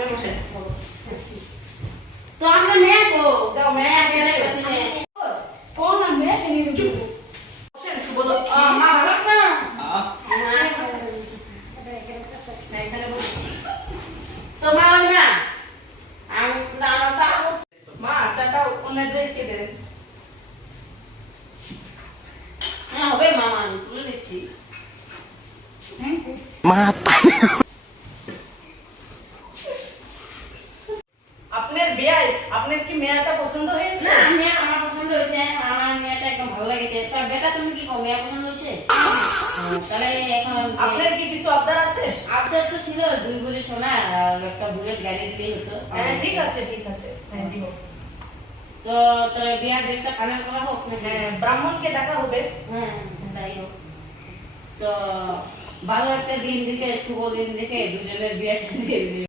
আপনি বসেন। তো আমরা মেয়ে কো যাও মেয়ে আগে আসো। কোন না মেয়ে সে নিয়ে চুপ। বসেন সুবোধ। মা ভালো আছে না এখানে বসুন। তো মা ওই না আমি না তা মা চাটা ওনাদেরকে দেন। হ্যাঁ হবে মামা আমি তুলে দিচ্ছি আপনার বিয়াই আপনার কি মেয়েটা পছন্দ হয়েছে? না মেয়ে আমার পছন্দ হয়েছে আমার মেয়েটা একদম ভালো লেগেছে তা বেটা তুমি কি কও মেয়ে পছন্দ হয়েছে তাহলে এখন আপনার কি কিছু আবদার আছে? আপনার তো ছিল দুই বলে সোনা আর একটা বুলেট গাড়ি দিলেই হতো হ্যাঁ ঠিক আছে ঠিক আছে। হ্যাঁ দিব। তো তাহলে বিয়ার ডেটটা ফাইনাল করা হোক নাকি? হ্যাঁ ব্রাহ্মণকে ডাকা হবে। হ্যাঁ তাই হোক তো ভালো একটা দিন দেখে শুভ দিন দেখে দুজনের বিয়ে দিয়ে দিই